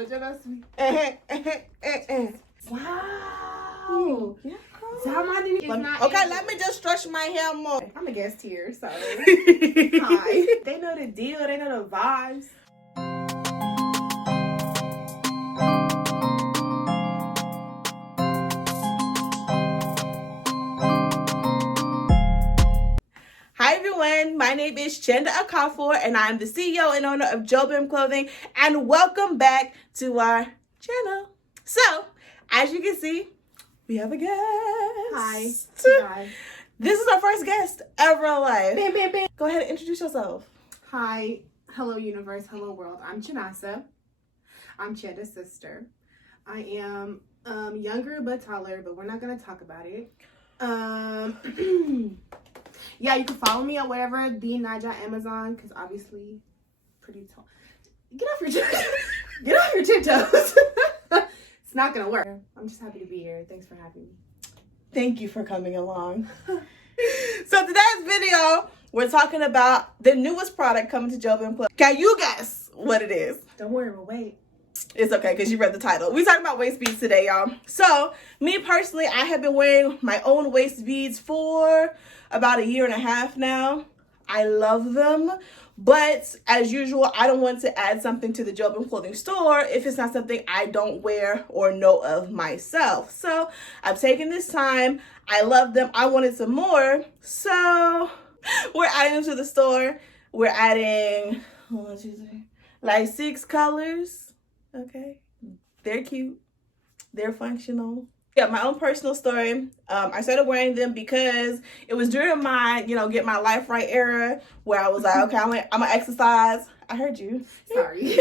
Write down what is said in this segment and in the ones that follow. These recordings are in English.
Wow. Yeah. Okay, let me just stretch my hair more. I'm a guest here, so hi. They know the deal. They know the vibes. Hi everyone, my name is Chenda Akafor and I'm the CEO and owner of Jobim Clothing, and welcome back to our channel. So, as you can see, we have a guest. Hi. Hi. This is our first guest ever alive. Bam, bam, bam. Go ahead and introduce yourself. Hi. Hello, universe. Hello, world. I'm Janasa. I'm Chenda's sister. I am younger but taller, but we're not going to talk about it. Yeah, you can follow me on wherever, Bead, Naja, Amazon, because obviously, pretty tall. Get off your tiptoes. It's not going to work. I'm just happy to be here. Thanks for having me. Thank you for coming along. So today's video, we're talking about the newest product coming to Jobim Clothing. Can you guess what it is? Don't worry, we'll wait. It's okay because you read the title. We're talking about waist beads today, y'all. So, me personally, I have been wearing my own waist beads for about 1.5 years now. I love them. But, as usual, I don't want to add something to the Jobim Clothing store if it's not something I don't wear or know of myself. So, I've taken this time. I love them. I wanted some more. So, we're adding them to the store. We're adding, like 6 colors. Okay, they're cute, they're functional. Yeah, my own personal story. I started wearing them because it was during my, get my life right era where I was like, okay, I'm gonna exercise. I heard you. Sorry.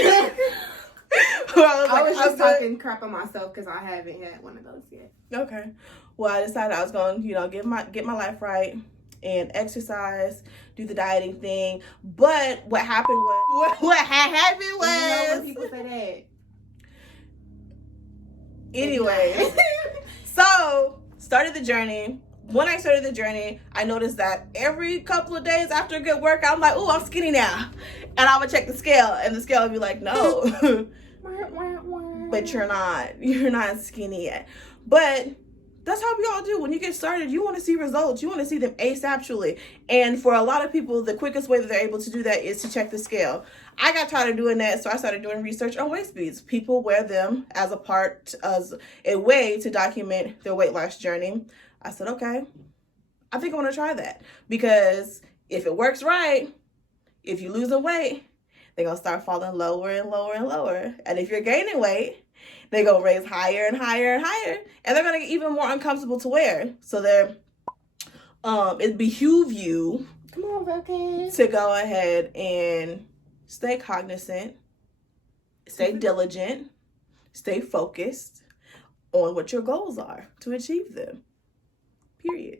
Well, I was just talking crap on myself because I haven't had one of those yet. Okay. Well, I decided I was going to, get my life right and exercise, do the dieting thing. But what happened was, what happened was, when people say that. Anyways, so started the journey. When I started the journey, I noticed that every couple of days after a good workout, I'm like, oh, I'm skinny now. And I would check the scale, and the scale would be like, no, but you're not skinny yet. But that's how we all do. When you get started, you want to see results. You want to see them ASAPually. And for a lot of people, the quickest way that they're able to do that is to check the scale. I got tired of doing that, so I started doing research on waist beads. People wear them as a way to document their weight loss journey. I said, okay, I think I want to try that. Because if it works right, if you're losing weight, they're going to start falling lower and lower and lower. And if you're gaining weight, they're going to raise higher and higher and higher. And they're going to get even more uncomfortable to wear. So it behoove you to go ahead and stay cognizant, stay diligent, stay focused on what your goals are to achieve them. Period.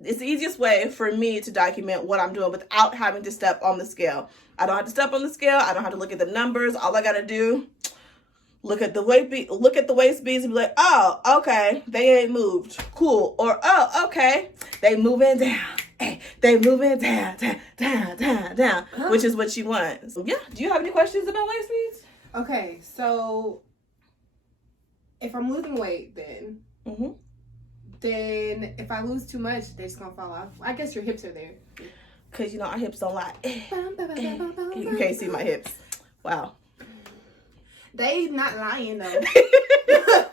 It's the easiest way for me to document what I'm doing without having to step on the scale. I don't have to step on the scale. I don't have to look at the numbers. All I got to do, look at the waist beads and be like, oh, okay, they ain't moved. Cool. Or, oh, okay, they moving down. Hey, they moving down, which is what you want. So, yeah. Do you have any questions about waist beads? Okay, so if I'm losing weight, then if I lose too much, they're just gonna fall off. I guess your hips are there. Cause our hips don't lie. You can't see my hips. Wow. They not lying though.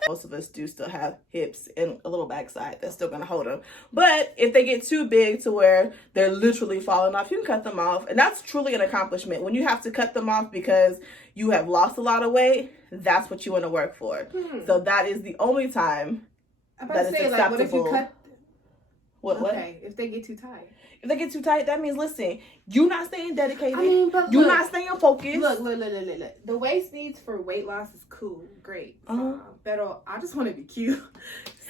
Most of us do still have hips and a little backside that's still gonna hold them. But if they get too big to where they're literally falling off, you can cut them off. And that's truly an accomplishment. When you have to cut them off because you have lost a lot of weight, that's what you want to work for. So that is the only time that it's acceptable. Like, what if you cut? What? Okay, if they get too tight. If they get too tight, that means, listen, you're not staying dedicated. You're not staying focused. Look. The waist beads for weight loss is cool, great. But I just want to be cute.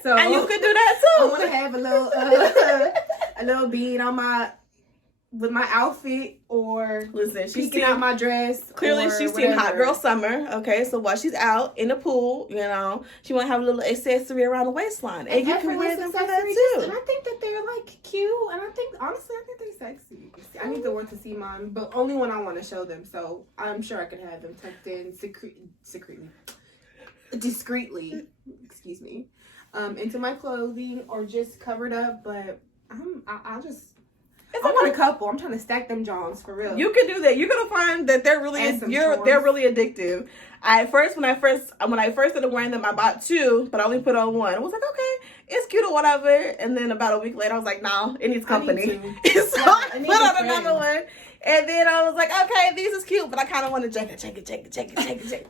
So and you can do that too. I want to have a little bead on my with my outfit or listen, she's peeking out my dress. Clearly, or she's seen Hot whatever. Girl Summer. Okay, so while she's out in the pool, you know, she want to have a little accessory around the waistline, and you can wear them for that too. And I think that they're like cute, and I think honestly, I think they're sexy. I need to want to see mine, but only when I want to show them. So I'm sure I could have them tucked in discreetly. Excuse me, into my clothing or just covered up. But I want a couple. I'm trying to stack them Johns for real. You can do that. You're gonna find that they're really addictive. When I first started wearing them, I bought 2, but I only put on 1. I was like, okay, it's cute or whatever. And then about a week later, I was like, no, it needs company. So I put on another one. And then I was like, okay, these is cute, but I kind of want to check it.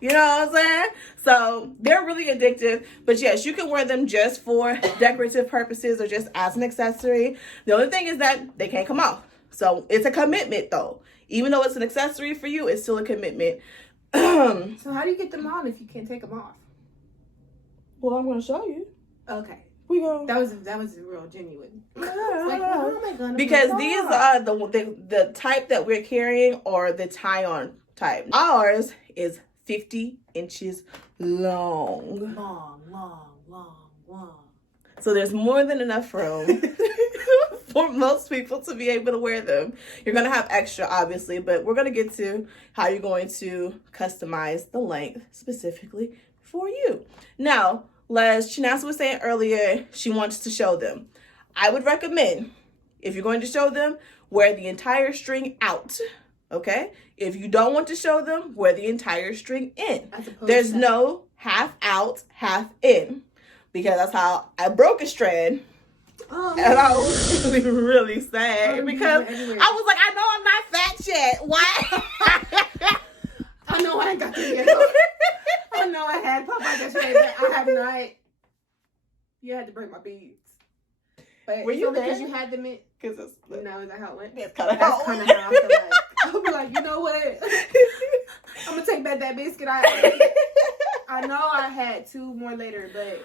You know what I'm saying? So they're really addictive. But yes, you can wear them just for decorative purposes or just as an accessory. The only thing is that they can't come off. So it's a commitment, though. Even though it's an accessory for you, it's still a commitment. So how do you get them on if you can't take them off? Well, I'm going to show you. Okay. We go. That was real genuine. Yeah, Like, how am I gonna because put it these on? are the type that we're carrying, or the tie-on type. Ours is 50 inches long. Long. So there's more than enough room for most people to be able to wear them. You're going to have extra, obviously, but we're going to get to how you're going to customize the length specifically for you. Now, as Chinasa was saying earlier, she wants to show them. I would recommend, if you're going to show them, wear the entire string out, okay? If you don't want to show them, wear the entire string in. There's no half out, half in, because that's how I broke a strand. Oh, and I was really, really sad because I was like, I know I'm not fat yet. Why? I know I ain't got to get up. I know I had Popeye yesterday, but I have not. You had to break my beads. But were you there? Because you had them in. Because it's No, is that how it went? That's kind of how I feel like. I'll be like, you know what? I'm gonna take back that biscuit. I know I had 2 more later, but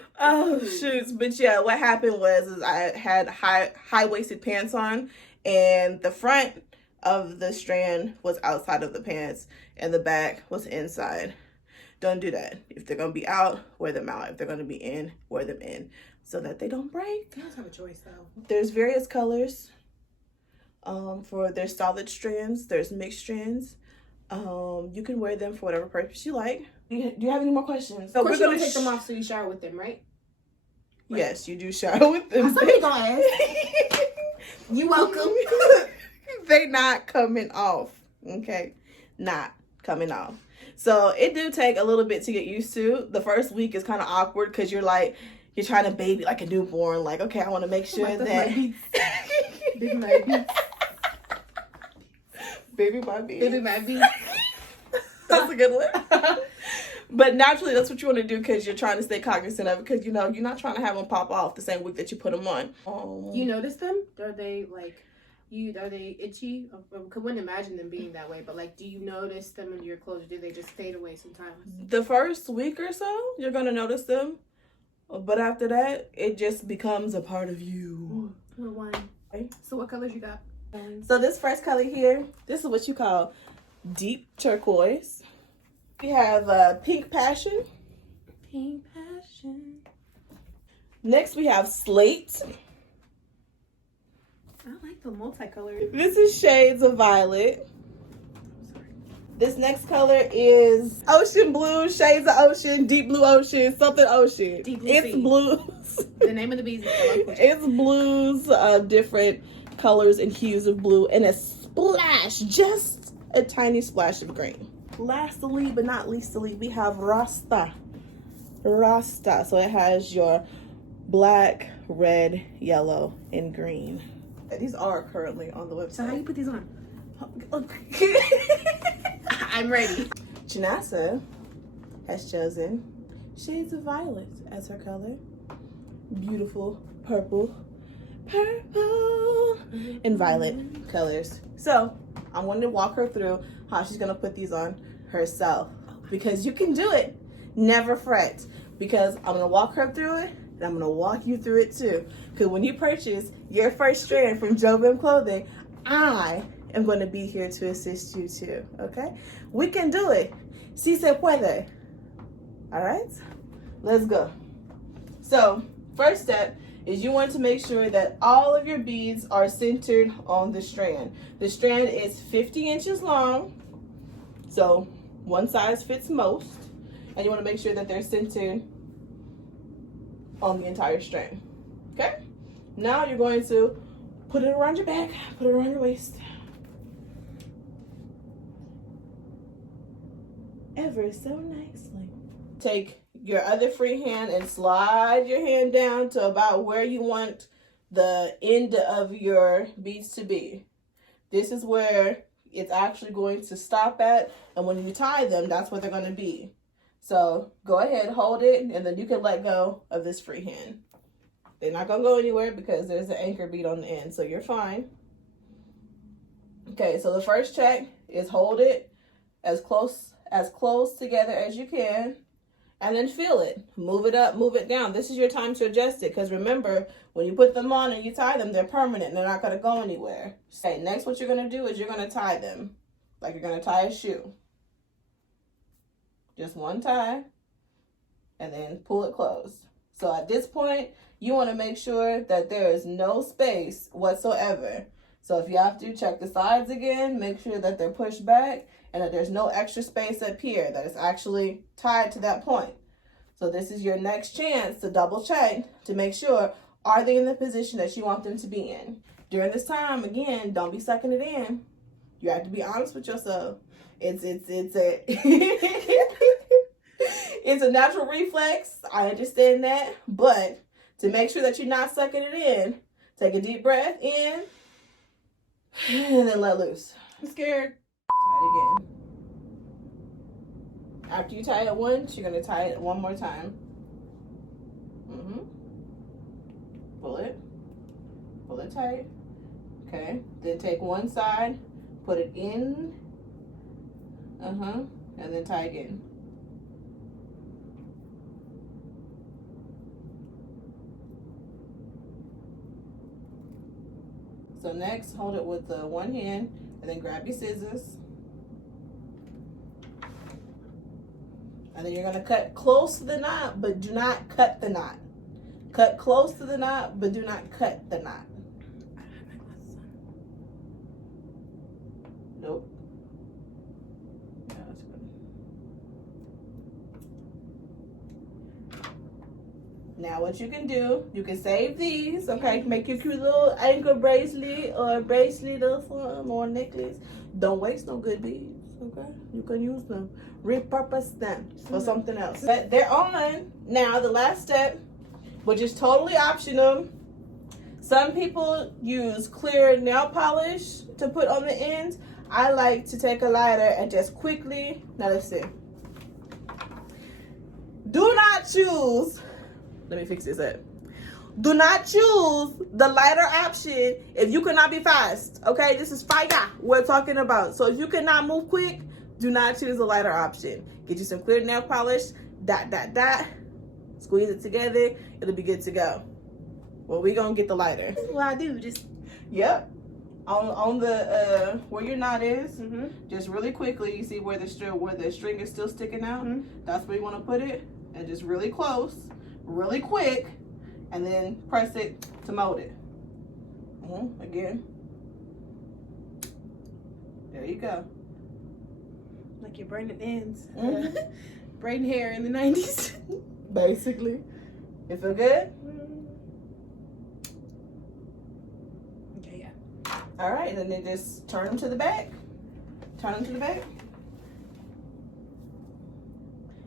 shoots. But yeah, what happened was I had high-waisted pants on, and the front of the strand was outside of the pants, and the back was inside. Don't do that. If they're gonna be out, wear them out. If they're gonna be in, wear them in, so that they don't break. You guys have a choice though. There's various colors. For their solid strands, there's mixed strands. You can wear them for whatever purpose you like. Do you have any more questions? So we're gonna take them off so you shower with them, right? Yes, you do shower with them. Somebody gonna ask. You welcome. They not coming off. Okay, not coming off. So it do take a little bit to get used to. The first week is kind of awkward because you're trying to baby like a newborn. Like, okay, I want to make sure that Baby my beats. Baby my beats. Baby my beats. That's a good one. But naturally, that's what you want to do because you're trying to stay cognizant of it, because you know you're not trying to have them pop off the same week that you put them on. You notice them? Are they are they itchy? I wouldn't imagine them being that way, but like, do you notice them in your clothes, or do they just fade away sometimes? The first week or so, you're gonna notice them, but after that, it just becomes a part of you. One. So what colors you got? So this first color here, this is what you call deep turquoise. We have pink passion. Pink passion. Next we have slate. I like the multicolored. This is shades of violet. This next color is ocean blue, shades of ocean, deep blue ocean, something ocean. Deep blue it's sea. blues. The name of the bees is It's blues of different colors and hues of blue, and a splash, just a tiny splash of green. Lastly, but not leastly, we have Rasta. Rasta. So it has your black, red, yellow, and green. These are currently on the website. So how do you put these on? I'm ready. Chinasa has chosen shades of violet as her color. Beautiful purple, and violet colors. So I wanted to walk her through how she's gonna put these on herself, because you can do it. Never fret, because I'm gonna walk her through it, and I'm gonna walk you through it too. Because when you purchase your first strand from Jobim Clothing, I am going to be here to assist you too, okay? We can do it. Si se puede. All right? Let's go. So, first step is you want to make sure that all of your beads are centered on the strand. The strand is 50 inches long, so one size fits most, and you want to make sure that they're centered on the entire strand. Okay? Now you're going to put it around your back, put it around your waist. Ever so nicely. Take your other free hand and slide your hand down to about where you want the end of your beads to be. This is where it's actually going to stop at, and when you tie them, that's where they're going to be. So go ahead, hold it, and then you can let go of this free hand. They're not going to go anywhere because there's an anchor bead on the end, so you're fine. Okay, so the first check is hold it as close together as you can, and then feel it. Move it up, move it down. This is your time to adjust it, because remember, when you put them on and you tie them, they're permanent. They're not going to go anywhere. Okay, next what you're going to do is you're going to tie them like you're going to tie a shoe. Just one tie, and then pull it closed. So at this point, you want to make sure that there is no space whatsoever. So if you have to, check the sides again, make sure that they're pushed back and that there's no extra space up here, that it's actually tied to that point. So this is your next chance to double check to make sure, are they in the position that you want them to be in? During this time, again, don't be sucking it in. You have to be honest with yourself. It's a it's a natural reflex. I understand that, but to make sure that you're not sucking it in, take a deep breath in and then let loose. I'm scared. Tie it again. After you tie it once, you're gonna tie it one more time. Pull it tight. Okay. Then take one side, put it in. And then tie again. So next, hold it with the one hand and then grab your scissors. And then you're gonna cut close to the knot, but do not cut the knot. Cut close to the knot, but do not cut the knot. Nope. No, that's good. Now what you can do, you can save these, okay? Make your cute little ankle bracelet or bracelet or something or necklace. Don't waste no good beads, okay? You can use them. Repurpose them for something else. But they're on. Now the last step, which is totally optional. Some people use clear nail polish to put on the ends. I like to take a lighter and just quickly, now let's see. Do not choose, let me fix this up. Do not choose the lighter option if you cannot be fast, okay? This is fire we're talking about. So if you cannot move quick, do not choose the lighter option. Get you some clear nail polish, squeeze it together, it'll be good to go. Well, we gonna get the lighter. This is what I do, just. Yep. On the where your knot is, just really quickly, you see where the string is still sticking out. That's where you want to put it, and just really close, really quick, and then press it to mold it. Again. There you go. Like your braided ends. Braiding hair in the 90s. Basically. You feel good? All right, and then just turn them to the back. Turn them to the back.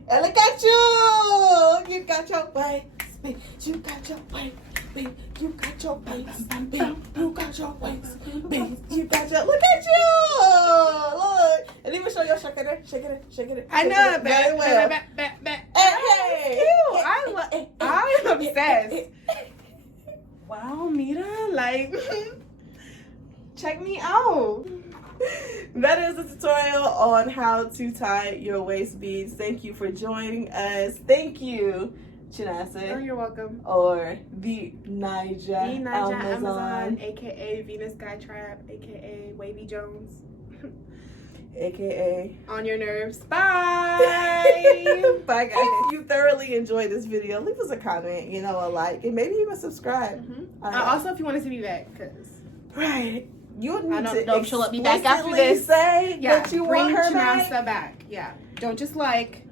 And look at you! You got your waist, babe. You got your waist, babe. You got your waist, babe. You got your waist, babe. You got your. Look at you! Look, and even show your shake it. I know, very well. Hey, I'm obsessed. Wow, Mira, like. Check me out. That is a tutorial on how to tie your waist beads. Thank you for joining us. Thank you, Oh, Chinasa, you're welcome. or the Naija The Naija Amazon, Amazon, aka Venus Skytrap, aka Wavy Jones. aka On your nerves. Bye. Bye guys. If you thoroughly enjoyed this video, leave us a comment, you know, a like, and maybe even subscribe. Also, if you want to see me back, because right, you need I don't to know if she'll let me back after explicitly this. say Yeah, that you bring want her Chinasa back. Yeah, don't just like.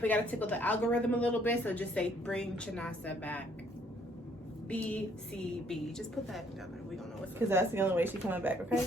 We gotta tickle the algorithm a little bit, so just say bring Chinasa back. BCB. Just put that down there. We don't know what's Because that's the only way she's coming back. Okay.